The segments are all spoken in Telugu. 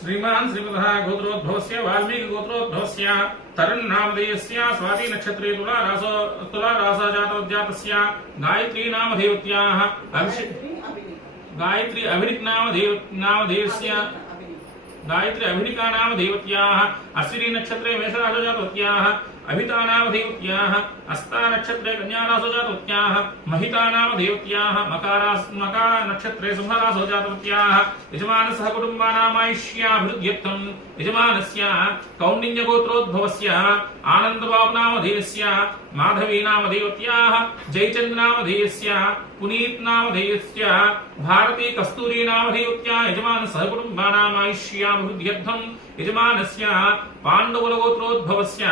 श्रीमान् श्रीमतः गोत्रोद्भवस्य वाल्मीकि गोत्रोद्भवस्य तरुन्नामधेयस्य स्वाति नक्षत्रे तुला जातस्य गायत्री नामधेयत्याः गायत्री अभिनिक नामधेयस्य गायत्री अभिनिका नामधेयत्याः अश्विनी नक्षत्रे मेषराशो जातवत्याः अभिता नामधेयत्याः अस्ता नक्षत्रे कन्याराशो जातवत्याः महिता नामधेयत्याः मकार नक्षत्रे सिंहराशो जातवत्याः यजमानसः कुटुम्बानामायुष्याभिवृद्ध्यर्थं यजमानस्य कौण्डिन्य गोत्रोद्भवस्य आनन्दबाबु नामधेयस्य माधवी नामधेयत्याः जयचन्द्र नामधेयस्य पुनीत नामधेयस्य भारती कस्तूरी नामधेयत्याः यजमानसः कुटुम्बानामायुष्याभिवृद्ध्यर्थं यजमानस्य पाण्डवकुल गोत्रोद्भवस्य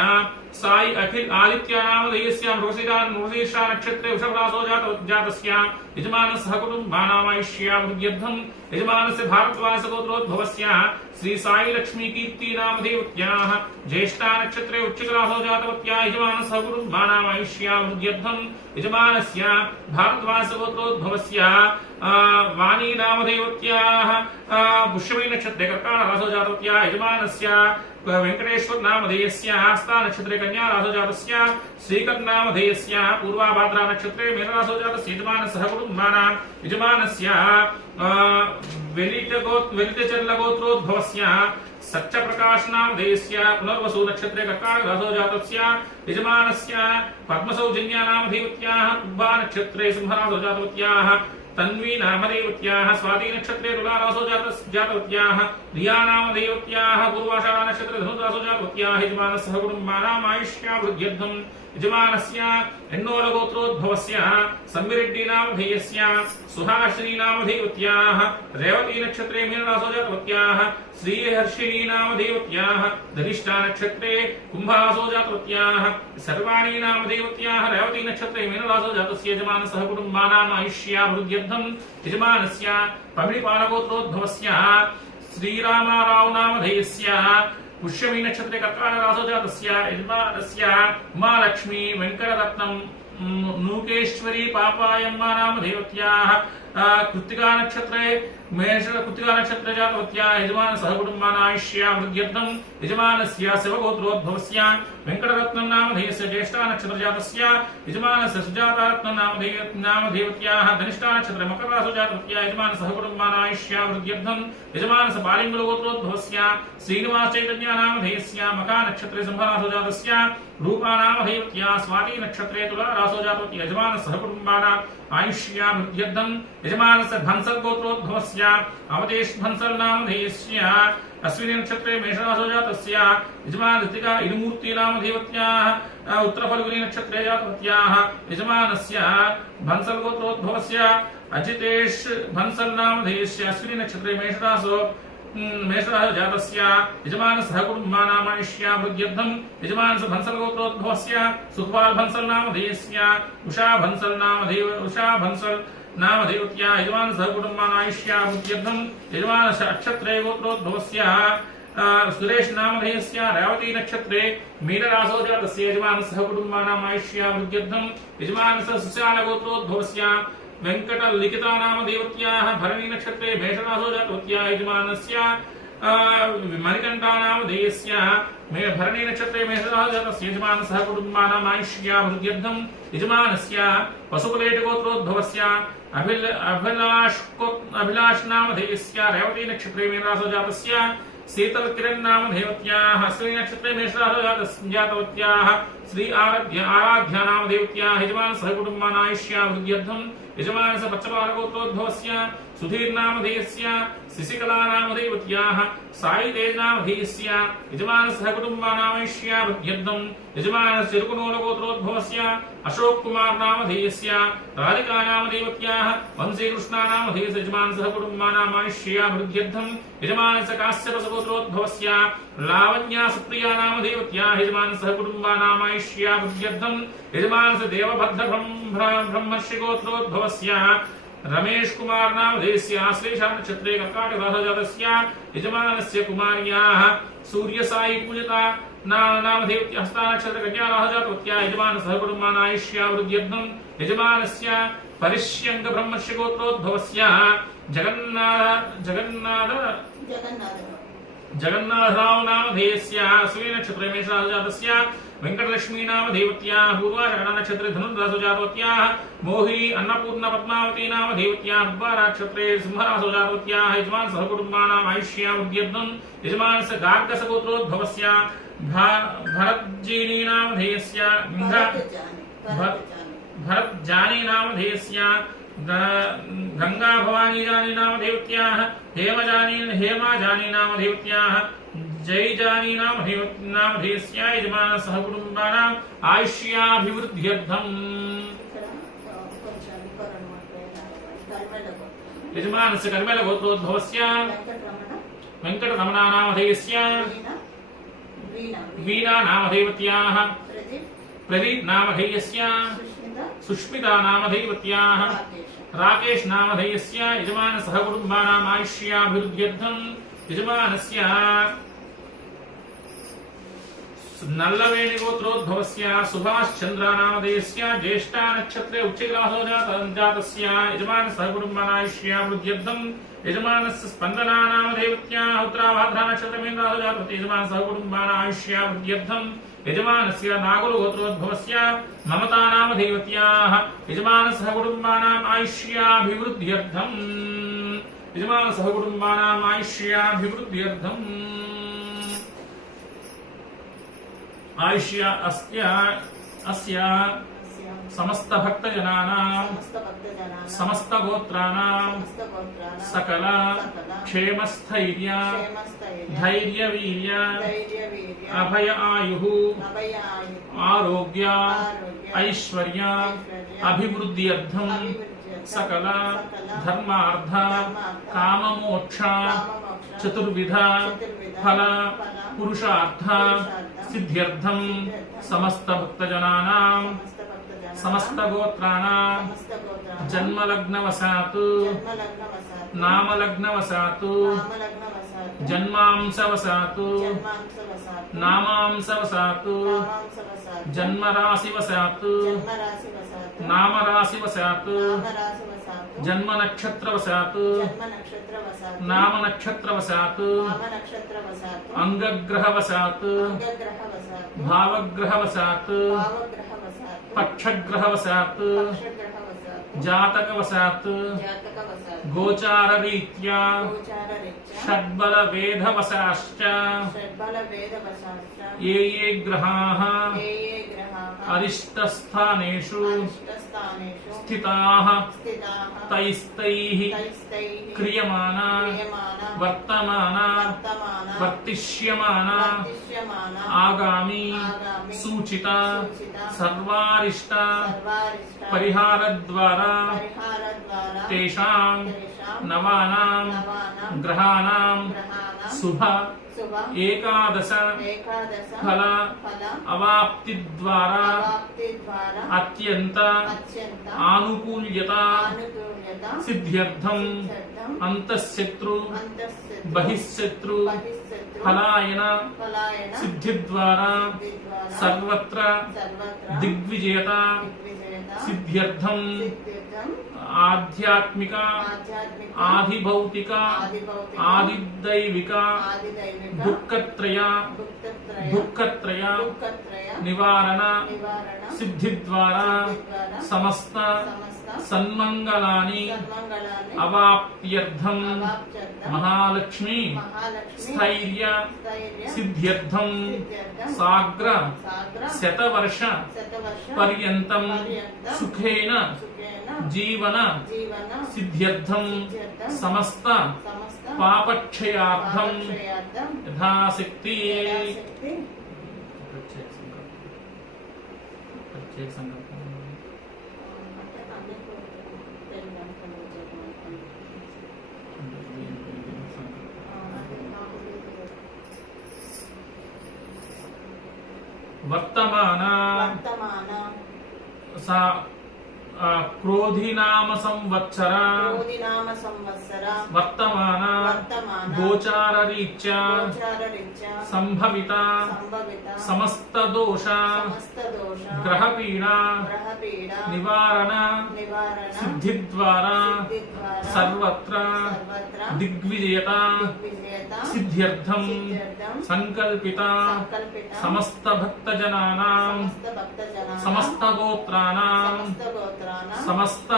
साई अखिल आदित्य नामधेयस्य मृगशीर्षा नक्षत्रे वृषभराशो जातस्य यजमानसः कुटुम्बानामायुष्याभिवृद्ध्यर्थं यजमानस्य भारद्वाज गोत्रोद्भवस्य श्री साई लक्ष्मी कीर्ति नामधेयत्याः ज्येष्ठा नक्षत्रे वृश्चिकराशो जातवत्याः यजमानसः कुटुम्बानामायुष्याभिवृद्ध्यर्थं यजमानस्य भारद्वाज गोत्रोद्भवस्य वाणी नामधेयत्याः पुष्यमी नक्षत्रे कर्कटराशो जातवत्याः यजमानस्य वेंकटेश्वर नामधेयस्य हस्ता नक्षत्रे कन्या राशो जातस्य श्रीकर नामधेयस्य पूर्वाभाद्रा नक्षत्रे मीनराशो जातस्य यजमानसः कुटुम्बानां यजमानस्य वेलितचर्ल गोत्रोद्भवस्य सत्यप्रकाश नामधेयस्य पुनर्वसु नक्षत्रे कर्कटक राशो जातस्य यजमानस्य पद्मसौजन्या नामधेयत्याः कुम्भा नक्षत्रे सिंहराशो जातवत्याः तन्वी नामधेयत्याः स्वाति नक्षत्रे तुलाराशो जातवत्याः रिया नामधेयत्याः पूर्वाषाढ़ नक्षत्रे धनुराशो जातवत्याः यजमानसः कुटुम्बानामायुष्याभिवृद्ध्यर्थं यजमानस्य एन्नोल गोत्रोद्भवस्य सम्मिरेड्डी नामधेयस्य सुहाश्री नामधेयत्याः रेवती नक्षत्रे मीनराशो जातवत्याः श्रीहर्षिणी नामधेयत्याः धनिष्ठा नक्षत्रे कुम्भराशो जातवत्याः सर्वाणी नामधेयत्याः रेवती नक्षत्रे मीनराशो जातस्य यजमानसः कुटुम्बानामायुष्याभिवृद्ध्यर्थं यजमानस्य पमिडिपाल गोत्रोद्भवस्य श्रीरामाराव नामधेयस्य पुष्यमी नक्षत्रे कर्कटक राशो जातस्य यजमानस्य उमालक्ष्मी वेंकटरत्नं नूकेश्वरी पापायम्मा नामधेयत्याः कृत्तिका नक्षत्रे कृत्तिका नक्षत्रे जातवत्याः यजमानसः कुटुम्बानामायुष्याभिवृद्ध्यर्थं यजमानस्य शिवगोत्रोद्भवस्य वेंकटरत्नं नामधेयस्य ज्येष्ठा नक्षत्र जातस्य यजमानस्य सुजातारत्नं नामधेयत्याः धनिष्ठा नक्षत्रे मकर राशो जातवत्याः यजमानसः कुटुम्बानामायुष्याभिवृद्ध्यर्थं यजमानस्य बालिंगुल गोत्रोद्भवस्य श्रीनिवास चैतन्य नामधेयस्य मका नक्षत्रे सिंहराशो जातस्य रूपा नामधेयत्याः स्वाति नक्षत्रे तुला राशो जातवत्याः यजमानसः कुटुम्बानामायुष्याभिवृद्ध्यर्थं यजमानस्य धनसर गोत्रोद्भवस्य अवधेश धनसर नामधेयस्य अश्विनी नक्षत्रे मेषराशो जातस्य यजमान ऋतिका इडुमूर्ति नामधेयत्याः उत्तरफल्गुनी नक्षत्रे जातवत्याः यजमानस्य भंसल गोत्रोद्भवस्य अजितेश भंसल नामधेयस्य अश्विनी नक्षत्रे मेषराशो जातस्य यजमानसः कुटुम्बानामायुष्याभिवृद्ध्यर्थं यजमानस्य भंसल गोत्रोद्भवस्य सुखपाल भंसल नामधेयस्य उषा भंसल नामधेयत्याः यजमानसः कुटुम्बानामायुष्याभिवृद्ध्यर्थं यजमानस्य अक्षत्रे गोत्रोद्भवस्य सुरेश नामधेयस्य रेवती नक्षत्रे मीनराशो जातस्य यजमानसः कुटुम्बानामायुष्याभिवृद्ध्यर्थं यजमानस्य सुशाल गोत्रोद्भवस्य वेंकट लिखिता नामधेयत्याः भरणी नक्षत्रे मेषराशो जातवत्याः यजमानस्य मणिकण्ठा नामधेयस्य भरणी नक्षत्रे मेषराशो जातस्य यजमानसः कुटुम्बानामायुष्याभिवृद्ध्यर्थं यजमानस्य पशुकुलेट गोत्रोद्भवस्य अभिलाष नामधेयस्य रेवती नक्षत्रे मीनराशो जातस्य शीतल किरण नामधेयत्याः अश्विनी नक्षत्रे मेषराशो जातवत्याः श्री आराध्या नामधेयत्याः यजमानसः कुटुम्बानामायुष्याभिवृद्ध्यर्थं यजमानस्य पच्चपाल गोत्रोद्भवस्य सुधीर नामधेयस्य शशिकला नामधेयत्याः साई तेज नामधेयस्य यजमानसः कुटुम्बानामायुष्याभिवृद्ध्यर्थं यजमानस्य रुकुनोल गोत्रोद्भवस्य अशोक कुमार नामधेयस्य राधिका नामधेयत्याः वंशीकृष्णा नामधेयस्य यजमानसः कुटुम्बानामायुष्याभिवृद्ध्यर्थं यजमानस्य काश्यप गोत्रोद्भवस्य लावण्या सुप्रिया नामधेयत्याः यजमानसः कुटुम्बानामायुष्याभिवृद्ध्यर्थं यजमानस्य देवभद्र ब्रह्मर्षि गोत्रोद्भवस्य रमेश कुमार नामधेयस्य आश्लेषा नक्षत्रे कर्कटक राशो जातस्य यजमानस्य कुमार्याः सूर्य साई पूजिता नामधेयत्याः हस्ता नक्षत्रे कन्या राशो जातवत्याः यजमानसः कुटुम्बानामायुष्याभिवृद्ध्यर्थं यजमानस्य परिष्यंग ब्रह्मर्षि गोत्रोद्भवस्य जगन्नाथ जगन्नाथराव नामधेयस्य स्वी नक्षत्रे मेषराशौ जातस्य वेंकटलक्ष्मी नामधेयवत्याः पूर्वाषाढ नक्षत्रे धनुर्राशौ जातवत्याः मोहिनी अन्नपूर्णा पद्मावती नामधेयवत्याः नक्षत्रे सिंहराशौ जातवत्याः यजमान सहकुटुम्बानाम् आयुष्यावृद्ध्यर्थम् यजमानस्य गार्गसगोत्रोद्भवस्य भरतजीनी नामधेयस्य भरतजानी नामधेयस्य गंगा भवानी जानी नामधेयवत्याः हेमा जानी नामधेयवत्याः जय जानी नामधेयस्य यजमान सहकुटुम्बानाम् आयुष्याभिवृद्ध्यर्थम् यजमानस्य कर्मेलगोत्रोद्भवस्य वेंकटरमणा नामधेयस्य वीणा नामधेयवत्याः प्रदीप नामधेयस्य सुष्मिता नामधेयवत्याः राकेश नामधेयस्य यजमान सहकुटुम्बानाम् आयुष्याभिवृद्ध्यर्थम् यजमानस्य नल्लवेणिगोत्रोद्भवस्य सुभाष चंद्र नामधेयस्य ज्येष्ठा नक्षत्रे उच्चैराशौ जातस्य यजमान सहकुटुम्बानाम् आयुष्याभिवृद्ध्यर्थम् यजमानस्य स्पन्दना नामधेयवत्याः उत्तराभाद्रा नक्षत्रमेन्द्राशौ जातस्य यजमान सहकुटुम्बानाम् आयुष्याभिवृद्ध्यर्थम् यजमानस्य नागुलगोत्रोद्भवस्य ममता नामधेयवत्याः यजमानसहकुटुम्बानाम् आयुष्याभिवृद्ध्यर्थम् यजमानसहकुटुम्बानाम् आयुष्याभिवृद्ध्यर्थम् अस्य समस्त भक्तजनानां समस्त गोत्राणां सकल क्षेमस्थैर्य धैर्यवीर्य अभय आयुः आरोग्य ऐश्वर्य अभिवृद्ध्यर्थं सकल धर्मार्थ काममोक्ष चतुर्विध फल पुरुषार्थ सिद्ध्यर्थं समस्त भक्तजनानां समस्त गोत्राणां जन्मलग्नवशात् नामलग्नवशात् जन्मांशवशात् नामांशवशात् जन्मराशिवशात् नामराशिवशात् जन्मनक्षत्रवशात् नामनक्षत्रवशात् अंगग्रहवशात् भावग्रहवशात् पक्षग्रहवशात् जातकवशात् गोचाररीत्या षड्बलवेधवशाश्च ये ग्रहाः अरिष्टस्थानेषु स्थिताः तैस्तैः क्रियमाणा वर्तमाना वर्तिष्यमाना आगामी सूचिता सर्वारिष्ट परिहारद्वारा तेषां नवानां ग्रहाणां शुभ एकादश फल अवाप्तिद्वारा अत्यंत आनुकूल्यता सिद्ध्यर्थं अंतःशत्रु बहिःशत्रु फलायन सिद्धिद्वारा सर्वत्र दिग्विजयता सिद्ध्यर्थं आध्यात्मिक आधिभौतिक आदिदैविक दुःखत्रय निवारण सिद्धिद्वारा समस्त सन्मंगलानि अवाप्त्यर्थं महालक्ष्मी स्थैर्य सिद्ध्यर्थं साग्र शतवर्ष पर्यन्तं सुखेन जीवन सिद्ध्यर्थं समस्त पापक्षयार्थं यथाशक्ति वर्तमान क्रोधिनाम संवत्सर वर्तमान गोचाररीत्या संभविता समस्त दोष ग्रहपीड़ा పీడా నివారణ నివారణ సిద్ధిద్వారా సిద్ధిద్వారా సర్వత్ర సర్వత్ర దిగ్విజయత దిగ్విజయత సిద్ధ్యర్థం సిద్ధ్యర్థం సంకల్పిత సంకల్పిత సమస్త భక్తజనానాం సమస్త భక్తజనానాం సమస్త గోత్రానాం సమస్త గోత్రానాం సమస్త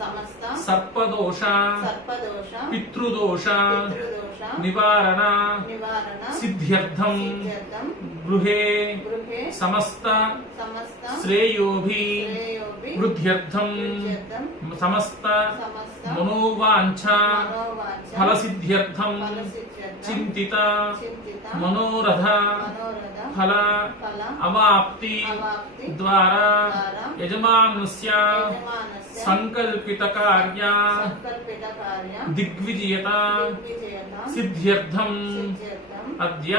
సమస్త సర్పదోష సర్పదోష పితృదోష పితృదోష నివారణ నివారణ సిద్ధ్యర్థం సిద్ధ్యర్థం గృహే గృహే సమస్త సమస్త శ్రేయోభి శ్రేయోభి వృద్ధ్యర్థం వృద్ధ్యర్థం సమస్త సమస్త మనోవాంఛ మనోవాంఛ ఫలసిద్ధ్యర్థం ఫలసిద్ధ్యర్థం చింతిత చింతిత మనోరథ మనోరథ ఫల ఫల అవాప్తి అవాప్తి ద్వారా ద్వారా యజమానస్య యజమానస్య సంకల్పిత కార్య సంకల్పిత కార్య దిగ్విజయత దిగ్విజయత సిద్ధ్యర్థం సిద్ధ్యర్థం అద్య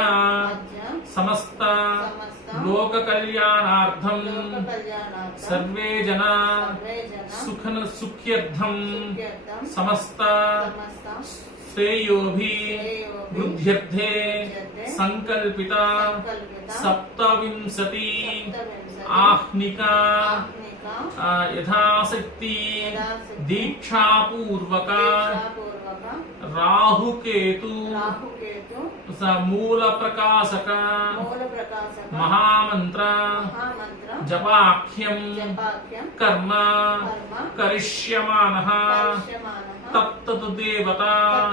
అద్య సమస్త సమస్త లోక కళ్యాణార్థం లోక కళ్యాణార్థం సర్వే జనా సర్వే జన సుఖ్యర్థం సుఖ్యర్థం సమస్త సమస్త శ్రేయోభి శ్రేయోభి వృద్ధ్యర్థే వృద్ధ్యర్థే సంకల్పిత సంకల్పిత సప్తవింశతి సప్తవింశతి ఆహ్నిక ఆహ్నిక యథాశక్తి యథాశక్తి దీక్షాపూర్వక దీక్షాపూర్వక రాహుకేతు రాహుకేతు మూల ప్రకాశక మూల ప్రకాశక మహామంత్ర మహామంత్ర జపాఖ్యం జపాఖ్యం కర్మ కర్మ కరిష్యమానః కరిష్యమానః తత్తత్ దేవత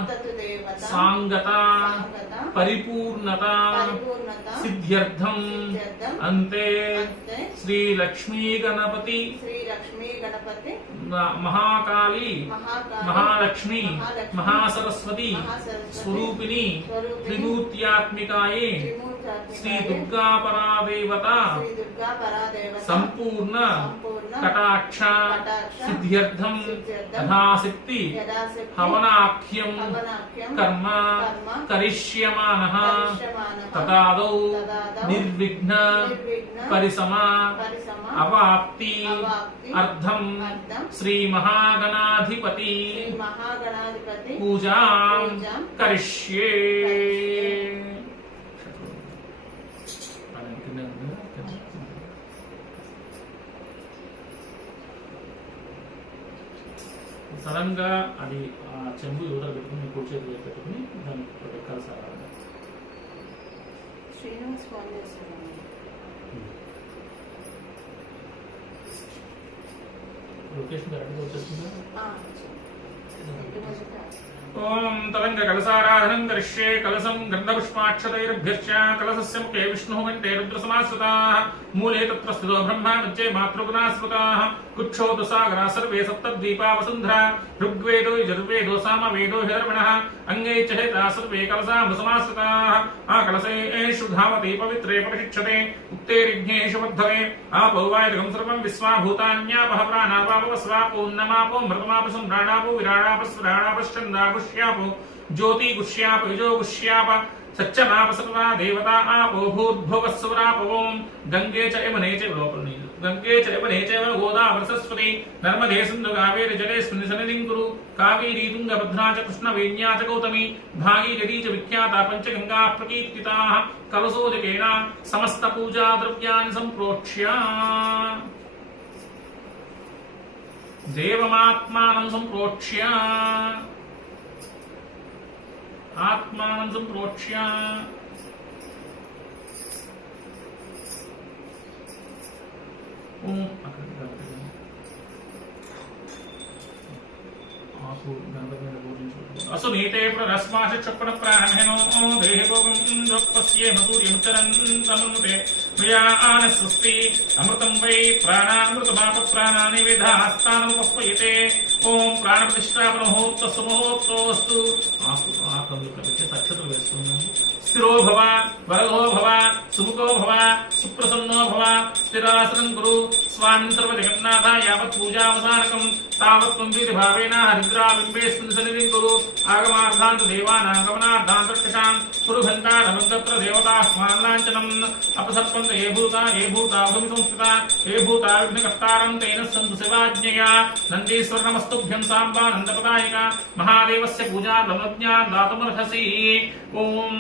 తత్తత్ దేవత సాంగత సాంగత పరిపూర్ణత పరిపూర్ణత సిద్ధ్యర్థం సిద్ధ్యర్థం అంతే అంతే శ్రీ లక్ష్మీ గణపతి శ్రీ లక్ష్మీ గణపతి మహాకాళి మహాకాళి మహాలక్ష్మి మహాలక్ష్మి మహాసరస్వతి మహాసరస్వతి స్వరూపిణి స్వరూపిణి త్రిమూర్త్యాత్మికాయే త్రిమూర్తాత్మికాయే శ్రీ దుర్గా పరాదేవత శ్రీ దుర్గా పరాదేవత సంపూర్ణ సంపూర్ణ కటాక్ష కటాక్ష సిద్ధ్యర్థం సిద్ధ్యర్థం యథాశక్తి యథాశక్తి హవనాఖ్యం హవనాఖ్యం కర్మ కర్మ కరిష్యమానః కరిష్యమానః తదాదౌ తదాదౌ నిర్విఘ్న నిర్విఘ్న పరిసమ పరిసమ అవాప్తి అవాప్తి అర్థం అర్థం శ్రీ మహాగణాధిపతి శ్రీ మహాగణాధిపతి పూజాం పూజాం కరిష్యే సడన్ గా అది ఆ చెంబు యువతలు పెట్టుకుని కుడి చేతిలో పెట్టుకుని దాన్ని ఎక్కాలి సార్ శ్రీనివాస్ ఫోన్ చేస్తున్నాను లొకేషన్ కరెక్ట్గా వచ్చేస్తుందా ఓం తరంగ కలసారాధనం కరిష్యే కలసం గంధపుష్పాక్షతైర్భ్యశ్చ కలసస్య ముఖే విష్ణుః కంఠే రుద్రసమాశ్రితాః మూలే తత్ర స్థితో బ్రహ్మ మధ్యే మాతృగుణా స్మృతాః కుక్షోతు సాగరా సర్వే సప్తద్వీపా వసుంధరా ఋగ్వేదో యజుర్వేదో సామవేదో హిరణః అంగై చ హేతా సర్వే కలసామసమాశ్రితాః ఆ కలసేషు ధావతి పవిత్రే పరిషిచ్యతే ఉక్తేరిజ్ఞేషు వర్ధతే ఆపో వాయుగం సర్వం విశ్వాభూతాన్యాపః ప్రాణాపాపస్వాపో ఉన్నమాపో మృతమాప సంభ్రాణాపో విరాడాపస్రాడాపశ్చందాపుష్యాపో జ్యోతి గుష్యాప యుజో గుష్యాప సత్యమాప సర్వా దేవతా ఆపో భూర్భువస్సురాపవోం గంగే చ యమునే చ లోపల నీళ్ళు గంగే చ యమునే చ గోదావరి సరస్వతి నర్మదే సింధు కావేరి జలేస్మిన్ సన్నిధిం కురు కావేరీ తుంగభద్రా చ కృష్ణ వేణ్యా చ గౌతమి భాగీరథీ చ విఖ్యాత పంచగంగా ప్రకీర్తితాః కలశోదకేన సమస్త పూజా ద్రవ్యాన్ని సంప్రోక్ష్య దేవమాత్మానం సంప్రోక్ష్య ఆత్మానం సంప్రోక్ష్య ఓం ఆకు గణపతి అసునీతే ప్రరస్మాశ చప్పన ప్రాణేనో దేహభోగం జోపస్యే మధుర్యముచ్చరన్ తమనుతే ప్రియాన స్వస్తి అమృతం వై ప్రాణామృతమాప ప్రాణాని విధాస్తానముపయతే ఓం ప్రాణప్రతిష్టాపన ముహూర్త సుముహూర్తోస్తు ఆకంలో కలిపి అక్షతలు వేస్తున్నాము స్థిరో భవ వరదో భవ సుముఖో భవ సుప్రసన్నో భవ స్థిరాసనం కురు స్వామిన్ సర్వజగన్నాథ యావత్ పూజావసానకం తావత్వం వీధి భావేన హరిద్రా బింబేస్మిన్ సన్నిధిం కురు ఆగమార్థాంత దేవానాం గమనార్థాంత కషాం కురు ఘంటారమద్దత్ర దేవతాః స్మాన్నాంచనం అపసర్పం సంస్థాపయంత ఏ భూతా భూమి సంస్థిత ఏ భూతా విఘ్నకర్తారం తేన సంతు శివాజ్ఞయా నందీశ్వర నమస్తుభ్యం సాంబా నందపదాయిక మహాదేవస్య పూజా ధనజ్ఞా దాతుమర్హసి. ఓం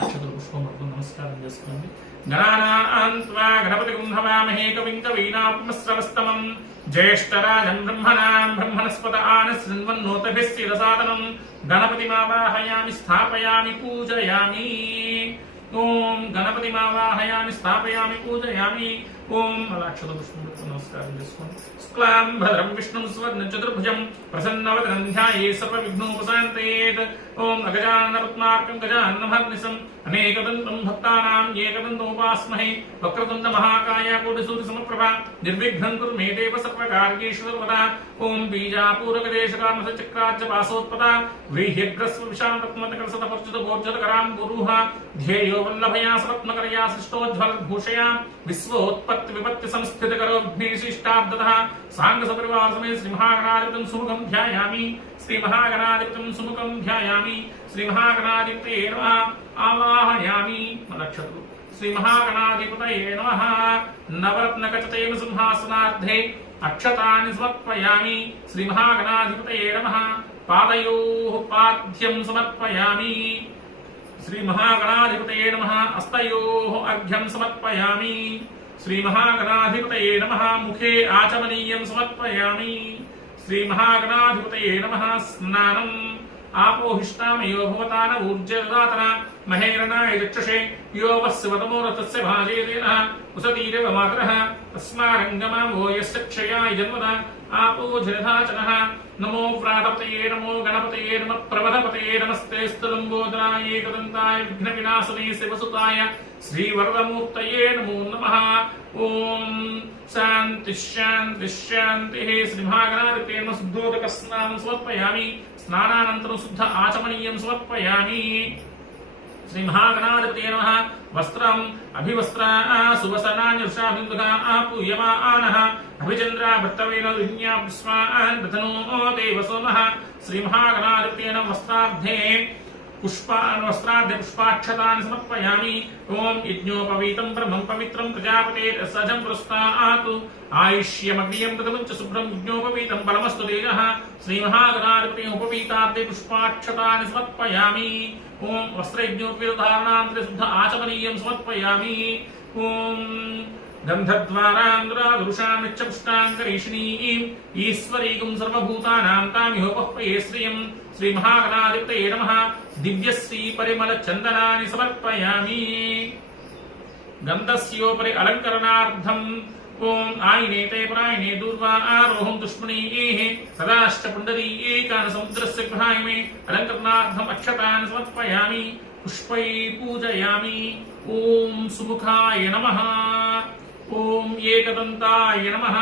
అక్షతలు పుష్పమర్థం నమస్కారం చేసుకోండి. గణానాన్త్వా గణపతిం హవామహే కవిం కవీనాపుమస్రవస్తమం జ్యేష్ఠరాజం బ్రహ్మణస్పత ఆనశృణ్వన్నోతభిः శిరసాదనం గణపతిమావాహయామి స్థాపయామి పూజయామి. ఓం గణపతిమావాహయామి స్థాపయామి పూజయామి. ఓం అలాక్షత పుష్పంతో నమస్కారం చేసుకోండి. శుక్లాం భద్రం విష్ణుం సువర్ణం చతుర్భుజం ప్రసన్నవదనం ధ్యాయే సర్వవిఘ్నోపశాంతయేత్. ఓం అగజానన పద్మార్కం గజాననమహర్నిశం అనేకదంతం భక్తానాం ఏకదంతోపాస్మహే వక్రతుండ మహాకాయ కోటిసూర్య సమప్రభ నిర్విఘ్నం కురు మే దేవ సర్వకార్యేషు సర్వదా. ఓం బీజాపూరకదేశకామస చక్రాజ్య వాసోత్పద వ్రీహ్యగ్రస్వ విశాంతత్మతకరసతపర్చుత భోర్జతకరాం గురుః ధ్యేయో వల్లభయా సపత్మకరయా సృష్టోజ్వలభూషయా విశ్వోత్పత్తి విపత్తి సంస్థితకరో విఘ్నేశిష్టాబ్దతః సాంగ సపరివార సమేత శ్రీ మహాగణాధిపతిం సుముఖం ధ్యాయామి. శ్రీ మహాగణాధిపతిం సుముఖం ధ్యాయామి. శ్రీ మహాగణాధిపతయే నమః ఆవాహయామి. నక్షత్రం శ్రీ మహాగణాధిపతయే నమః. నవరత్నకచతేన సింహాసనార్థే అక్షతాని సమర్పయామి. శ్రీ మహాగణాధిపతయే నమః. పాదయోః పాద్యం సమర్పయామి. శ్రీ మహాగణాధిపతయే నమః. హస్తయోః అర్ఘ్యం సమర్పయామి. శ్రీ మహాగణాధిపతయే నమః. ముఖే ఆచమనీయం సమర్పయామి. శ్రీ మహాగణాధిపతయే నమః. స్నానం ఆపోహిష్టామయో భవతాన ఊర్జదాతన మహేరణాయ చక్షుషే యో వస్యవతమోరతస్య భాజేదేన ఉసతీరేవ మాతరః తస్మారంగమావో యస్య క్షయాయ జన్మద ఆపో జలధాచనః. నమో వ్రాతపతయే నమో గణపతయే నమః ప్రమథపతయే నమస్తే స్థలంబోధరాయ ఏకదంతాయ విఘ్న వినాశనే శివసుతాయ శ్రీవరదమూర్తయే నమో నమః. ఓం శాంతి శాంతి శాంతి. శ్రీ మహాగణాధిపతయే నమః. శుద్ధోదక స్నానం సమర్పయామి. స్నానానంతరం శుద్ధ ఆచమనీయం సమర్పయామి. శ్రీ మహాగణాధిపతయే నమః. వస్త్రం అభివస్త్ర సువసనాన్యుషాభిందుగా పూయమానః అభిచంద్ర భర్తవేన విజ్ఞాప్స్మాన్ దధనో దేవ సోమః. శ్రీ మహాగణాధిపతయే నమః. వస్త్రార్థే పుష్పాక్షతాన్ని సమర్పయామి. ఓం యజ్ఞోపవీతం బ్రహ్మం పవిత్రం ప్రజాపతేర్ సజం పురస్తాతు ఆయుష్యమగ్నియం ప్రథమం చ శుభ్రం యజ్ఞోపవీతం బలమస్తు తేజః. శ్రీ మహాగణాధిపతయే ఉపవీతార్థే పుష్పాక్షతాన్ని సమర్పయామి. ఓం వస్త్రయజ్ఞోపవీతధారణాంతరే శుద్ధ ఆచమనీయం సమర్పయామి. ఓం గంధద్వారాంధ్రాదుషామిచ్చ పుష్టాంగరీషిణీం ఈశ్వరీకం సర్వభూతానాం తామిహోపహ్వయే శ్రియం. శ్రీ మహాగణాధిపతయే నమః. దివ్యశ్రీ పరిమళ చందనాని సమర్పయామి. గంధస్యోపరి అలంకరణార్థం ఓం ఆయినేతే ప్రాయినే దూర్వా ఆరోహం దుష్మణీః సదాశ్చ పుండరీకాన్ సముద్రస్య గృహాయిమే అలంకరణార్థం అక్షతాన్ సమర్పయామి. పుష్పై పూజయామి. ఓం సుముఖాయ నమః. ఓం ఏకదంతాయ నమః.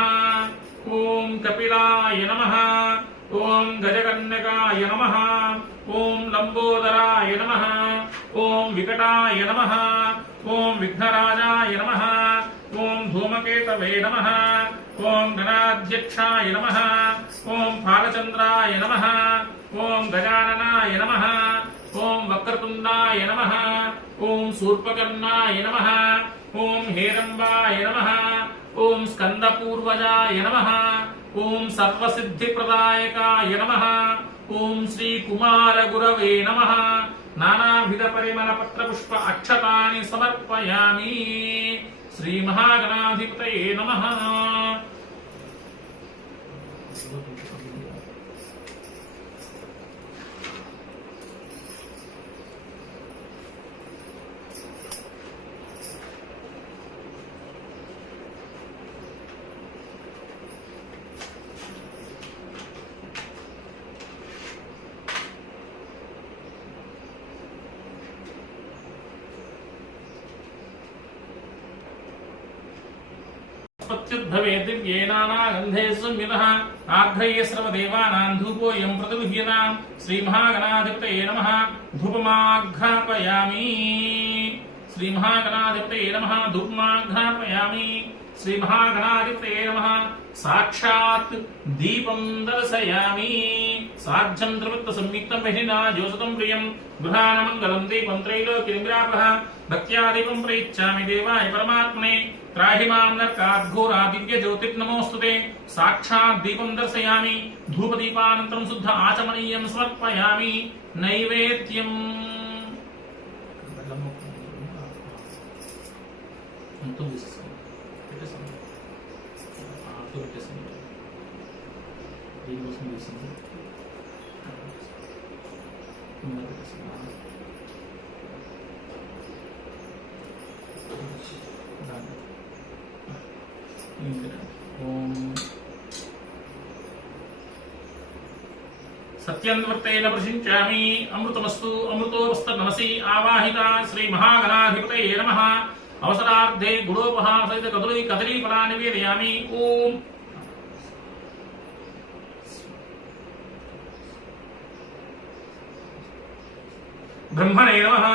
ఓం కపిలాయ నమః. ఓం గజకన్యకాయ నమః. ఓం లంబోదరాయ నమః. ఓం వికటాయ నమః. ఓం విఘ్నరాజాయ నమః. ఓం ధూమకేతవే నమః. ఓం గణాధ్యక్షాయ నమః. ఓం బాలచంద్రాయ నమః. ఓం గజాననాయ నమః. ఓం వక్రతుండాయ నమః. ఓం శూర్పకర్ణాయ నమః. ఓం హేరంబాయ నమః. ఓం స్కందపూర్వజాయ నమః. ఓం సర్వసిద్ధిప్రదాయకాయ నమః. ఓం శ్రీ కుమార గురవే నమః. నానావిధ పరిమళ పత్ర పుష్ప అక్షతాని సమర్పయామి. శ్రీ మహాగణాధిపతయే నమః. ప్రత్యుద్భవే దివ్యే నానాగంధే సంయుతః ఆఘ్రయ్య సర్వదేవానాం ధూపోయం ప్రతిగృహ్యతాం. శ్రీ మహాగణాధిపతయే నమః. ధూపమాఘ్రాపయామి. శ్రీ మహాగణాధిపతయే నమః. ధూపమాఘ్రాపయామి. శ్రీ మహాగణాధిపతయే నమః. సాక్షాత్ దీపం దర్శయామి సాధ్యం త్రివృత్త సంయుక్తం మహిళా జ్యోతితం ప్రియం గృహాణ మంగళం దీపం త్రైలోక్యనిగ్రాపః భక్త్యా దీపం ప్రయిచ్చామి దేవాయ పరమాత్మనే త్రాహి మాం నరకాద్ఘోరా దివ్య జ్యోతిర్నమోస్తుతే సాక్షాత్ దీపం దర్శయామి ధూపదీపానంతరం శుద్ధ ఆచమనీయం సమర్పయామి నైవేద్యం సత్యన్వర్తేన ప్రశించామి అమృతమస్తు అమృతోపస్తనమసి ఆవాహిత శ్రీ మహాగణాధిపతయే నమః అవసరార్థే గుడోపహార సహిత కదలీఫలా నివేదయామి ఓం బ్రహ్మణే నమః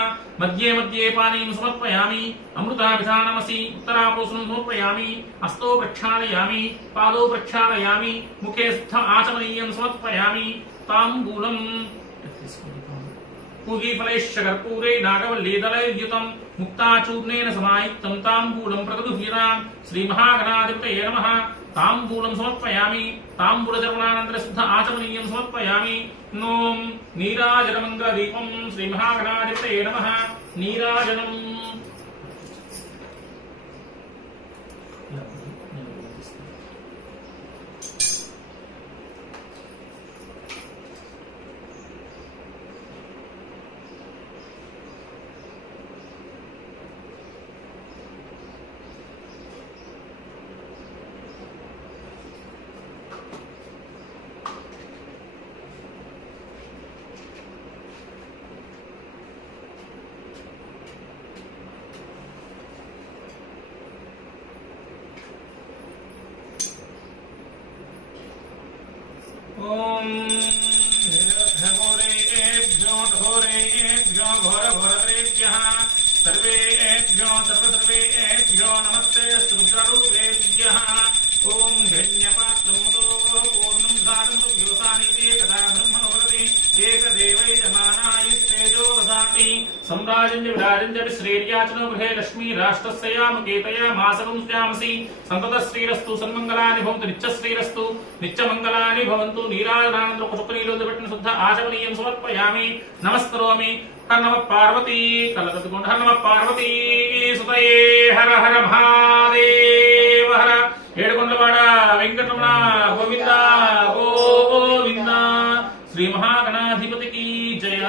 మధ్యే మధ్యే పానీయం సమర్పయామి అమృతాభిధానమసి ఉత్తరాపోసనం సమర్పయామి హస్తో ప్రక్షాళయామి పాదో ప్రక్షాళయామి ముఖే శుద్ధ ఆచమనీయం సమర్పయామి తాంబూలం పూగీఫలైశ్చకర్పూరే నాగవల్లీదళైర్యుతం ముక్తాచూర్ణేన సమాయుక్తం తాంబూలం ప్రగదుహ్యతాం శ్రీ మహాగణాధిపతయే నమః తాంబూలం సమర్పయామి తాంబూలచర్వణానంతర శుద్ధ ఆచమనీయం సమర్పయామి ఓం నీరాజనమంగళ దీపం శ్రీ మహాగణాధిపతయే నమః నీరాజనం ఓం ఘోరేభ్యో తఘోరేభ్యో ఘోరఘోరతరేభ్యః సర్వేభ్యో సర్వసర్వేభ్యో నమస్తే రుద్రరూపేభ్యః ఓం హిరణ్యపాత్రముతో పూర్ణం సారం యోసానితే కదా బ్రహ్మణోపరతి ఏకదేవైజమానాయిస్తేజో దదామి సంరాజంజ విరాజంజ శ్రేర్యాచనో గృహే లక్ష్మీ రాష్ట్రస్యయామకేతయా మాసకం శ్యామసి సంతత శ్రీరస్తు సన్మంగళాని భవంతు నిత్యశ్రీరస్తు నిత్యమంగళాని భవంతు నీరాజనానంద కుచుక్కనీలో పెట్టిన శుద్ధ ఆచమనీయం సమర్పయామి నమస్కరోమి హర నమ పార్వతీ కలగదుకోండి హర నమ పార్వతీ సుతయే హర హర మహాదేవ హర ఏడుకొండలవాడ వెంకటరమణ గోవింద గోవింద శ్రీ మహాగణాధిపతికి జయ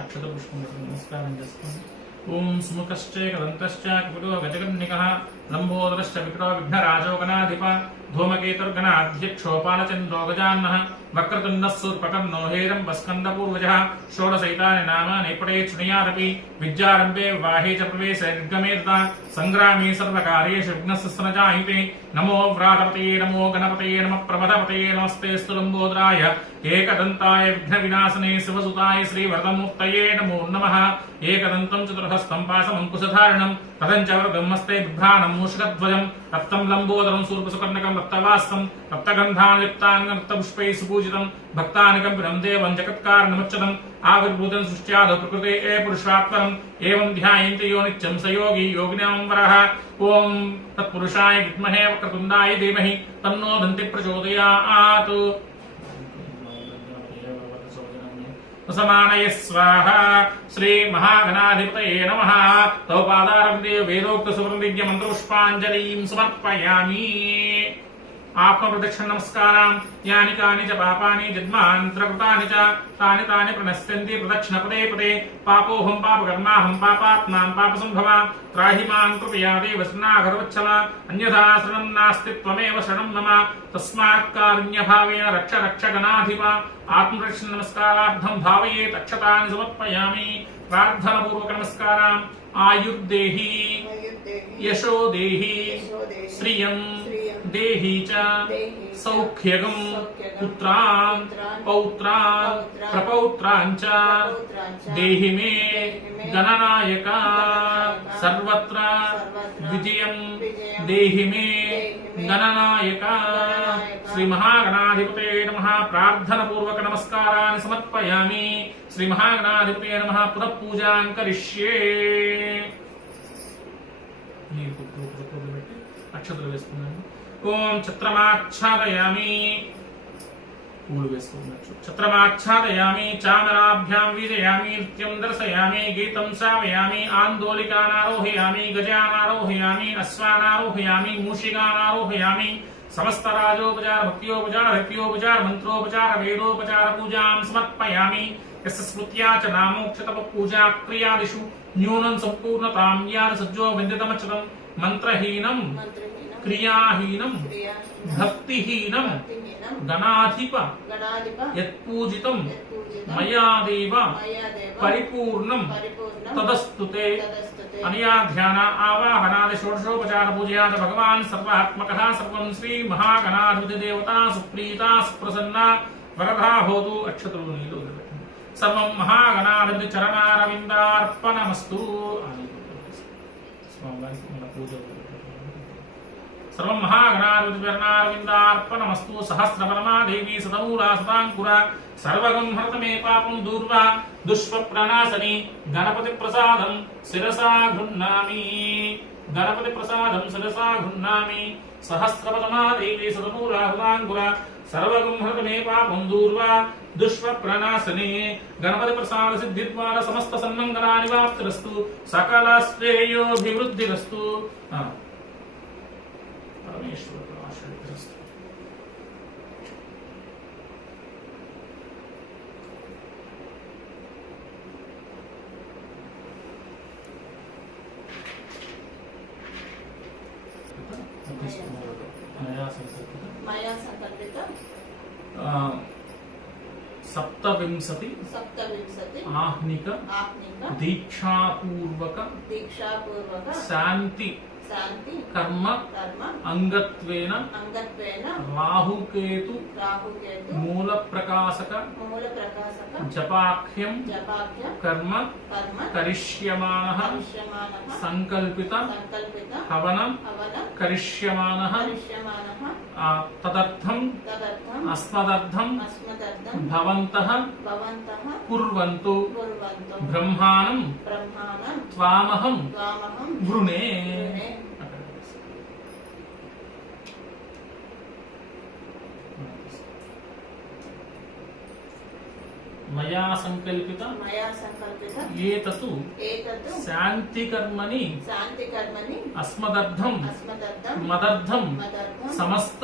అక్షత పుష్పం నమస్కారం చేస్తాను ఓం సుముఖశ్చ కదంతశ్చ కపిలో గజగన్నికః లంబోదరశ్చ వికటో విఘ్నరాజో గణాధిప ధూమకేతుర్గణాధ్యక్షోపాలచంద్రో గజాన్నః వక్రతుండః శూర్పకర్ణో హేరంబస్కందపూర్వజः షోడశైతాని నామాని పఠే శృణుయాదపి విద్యారంభే వివాహే చ ప్రవేశే నిర్గమే తథా సంగ్రామే సర్వకార్యేషు విఘ్నస్య జాయితే నమో వ్రాతపతయే నమో గణపతయే నమః ప్రమథపతయే నమస్తేస్తు లంబోదరాయ ఏకదంతాయ విఘ్నవినాశనే శివసుతాయ శ్రీవరదమూర్తయే నమో నమః ఏకదంతం చతుర్హస్తం పాశమంకుశధారణం రథం చ వరదమస్తే బిభ్రాణం మూషకధ్వజం రక్తం లంబోదరం శూర్పసుకర్ణకం రక్తవాస్తం రక్తగంధాన్ లిప్తాంగం రక్తపుష్పై సుపూజితం భక్తానికంపినం దేవం జగత్కారణముచ్చతం ఆవిర్భూతం సృష్ట్యాద ప్రకృతే ఏ పురుషాత్మనం ఏవం ధ్యాయంతి యో నిత్యం స యోగి యోగినాం వరః ఓం తత్పురుషాయ విద్మహే వక్రతుండాయ ధీమహి తన్నో దంతి ప్రచోదయాత్ సమానయ స్వాహ శ్రీ మహాగణాధిపతయే నమః తవ పాదారవిందే వేదోక్త సువర్ణదివ్య మంత్రపుష్పాంజలిం సమర్పయామి ఆత్మప్రదక్షిణ నమస్కారం యాని కాని చ పాపాని జన్మాంతరకృతాని చ తాని తాని ప్రణశ్యంతి ప్రదక్షిణ పదే పదే పాపోహం పాపకర్మాహం పాపాత్మాం పాపసంభవ త్రాహి మాం కృపయా దేవ శరణాగతవత్సల అన్యథా శరణం నాస్తి త్వమేవ శరణం మమ తస్మాత్ కారుణ్యభావేన రక్ష రక్ష గణాధిప ఆత్మరక్షణ నమస్కారార్థం భావయే అక్షతాని సమర్పయామి ప్రార్థనపూర్వక నమస్కారం ఆయుర్దేహి యశో దేహి శ్రియం దేహి చ సౌఖ్యగం పుత్రాన్ పౌత్రాన్ ప్రపౌత్రాన్ చ దేహి మే గణనాయక సర్వత్ర విజయం దేహి మే గణనాయక శ్రీ మహాగణాధిపతే నమః ప్రార్థన పూర్వక నమస్కారాన్ని సమర్పయామి శ్రీ మహాగణాధిపతే నమః పునః పూజాం కరిష్యే అక్షతలు వేసుకున్నాను ఓం ఛత్రమాచ్ఛాదయామి పూలు వేసుకున్నట్టు ఛత్రమాచ్ఛాదయామి చామరాభ్యాం వీజయామి నృత్యం దర్శయామి గీతం శ్రావయామి ఆందోళికానారోహయామి గజానారోహయామి అశ్వానారోహయామి మూషికానారోహయామి సమస్త రాజోపచార భక్త్యోపచార హృత్యోపచార మంత్రోపచార వేదోపచార పూజాం సమర్పయామి యస్య స్మృత్యా చ నామోక్షతప పూజా క్రియాదిషు న్యూనం సంపూర్ణతాం యాన సజ్జో వందితమచ్చతం మంత్రహీనం క్రియాహీనం భక్తిహీనం గణాధిప యత్పూజితం మయా దేవ పరిపూర్ణం తదస్తుతే అనయా ధ్యాన ఆవాహనాది షోడశోపచార పూజయా చ భగవాన్ సర్వాత్మకః సర్వం శ్రీ మహాగణాధిపతి దేవతా సుప్రీతా సుప్రసన్న వరదా హోతు అక్షతలు నీళ్ళు సర్వం మహాగణాధిపతి చరణారవిందార్పణమస్తు స్వామివారికి మన పూజ సర్వం మహాగణాధిపతి చరణారవిందార్పణమస్తు సహస్రపరమా దేవి సతమూలా సతాంకుర సర్వగం హరతమే పాపం దూర్వా దుష్ప్రణాశని గణపతి ప్రసాదం శిరసా గృహ్ణామి గణపతి ప్రసాదం శిరసా గృహ్ణామి సహస్రపరమా దేవి సతమూలా సతాంకుర సర్వగం హరతమే పాపం దూర్వా దుష్ప్రణాశని గణపతి ప్రసాద సిద్ధిద్వార సమస్త సన్మంగళాని వాప్తిరస్తు సకల శ్రేయోభివృద్ధిరస్తు పరమేశ్వర ఆశీర్వదిస్తు మయా సంకల్పిత సప్తవింశతి ఆహ్నిక దీక్షాపూర్వక శాంతి కర్మ అంగత్వేన రాహుకేతు మూల ప్రకాశక జపాఖ్యం కర్మ కరిష్యమానః సంకల్పిత హవనం కరిష్యమానః తదర్థం అస్మదర్థం భవంతః కుర్వంతు బ్రహ్మాణం త్వామహం వృణే మయా సంకల్పిత ఏతతు శాంతి కర్మని అస్మదర్థం మదర్థం సమస్త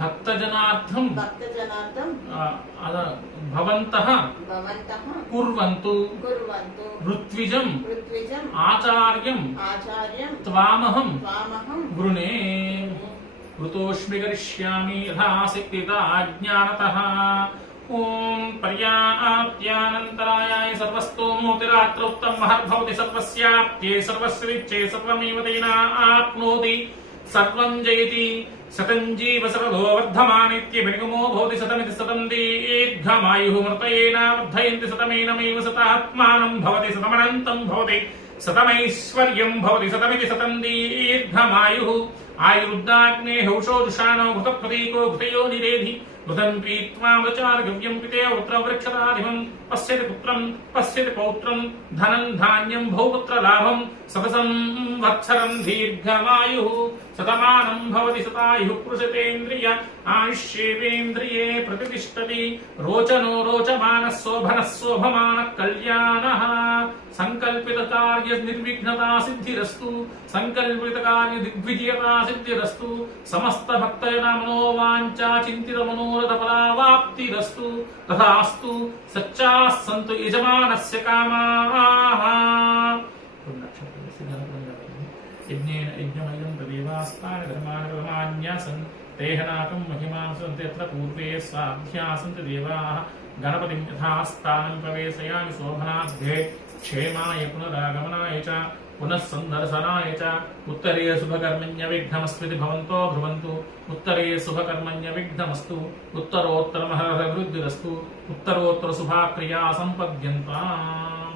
భక్తజనార్థం భవంతః కుర్వంతు ఋత్విజం ఆచార్యం త్వామహం వృణే ఋతోష్మి కరిష్యామి యథాశక్తిత అజ్ఞానతః ఓం పర్యాప్త్యానంతరాయాయ సర్వస్తోమోతిరాత్రోక్తం మహద్భవతి సర్వస్యాప్త్యే సర్వస్విచ్చే సర్వమేవ తేన ఆప్నోతి సర్వం జయతి శతం జీవ శరదో వర్ధమానిత్యభినిగమో భవతి శతమితి శతం దీర్ఘమాయుః మృతయేన వర్ధయంతి శతమేనమేవ శతాత్మానం భవతి శతమనంతం భవతి శతమైశ్వర్యం భవతి శతమితి శతం దీర్ఘమాయుః ఆయుర్దాగ్నే హౌషోజుషాణో ఘృతప్రతీకో ఘృతయో నిరేధి ఘృతం పీత్వా మృచార్గవ్యం పితే ఉత్ర వృక్షరాధిపం పశ్యతి పుత్రం పశ్యతి పౌత్రం ధనం ధాన్యం భౌపుత్ర లాభం శతసం వత్సరం దీర్ఘమాయుః శతమానం భవతి శతాయుః పురుషతేంద్రియ ఆయుష్యేవేంద్రియే ప్రతిష్టతి రోచనో రోచమానః శోభనః శోభమానః కళ్యాణః సంకల్పిత కార్య నిర్విఘ్నతా సిద్ధిరస్తు సంకల్పిత కార్య దిగ్విజయతా సిద్ధిరస్తు సమస్త భక్తజన మనోవాంఛా చింతిత మనోరథ ఫలావాప్తిరస్తు తథాస్తు సచ్చాః సంతు యజమానస్య కామాః. యజ్ఞేన యజ్ఞమయం తదేవాస్తాని ధర్మాని ప్రథమాన్యాసన్ తేహనాకం మహిమాంసంతి యత్ర పూర్వే స్వాధ్యాసంతి దేవాః గణపతిం యథాస్థానం ప్రవేశయామి శోభనార్థే క్షేమాయ పునరాగమనాయ చ పునః సందర్శనాయ చ ఉత్తరే శుభకర్మణ్య విఘ్నమస్మితి భవంతో భ్రువంతు ఉత్తరే శుభకర్మణ్య విఘ్నమస్తు ఉత్తరోత్తర మహరవృద్ధిరస్తు ఉత్తరోత్తర శుభాక్రియా సంపద్యంతాం.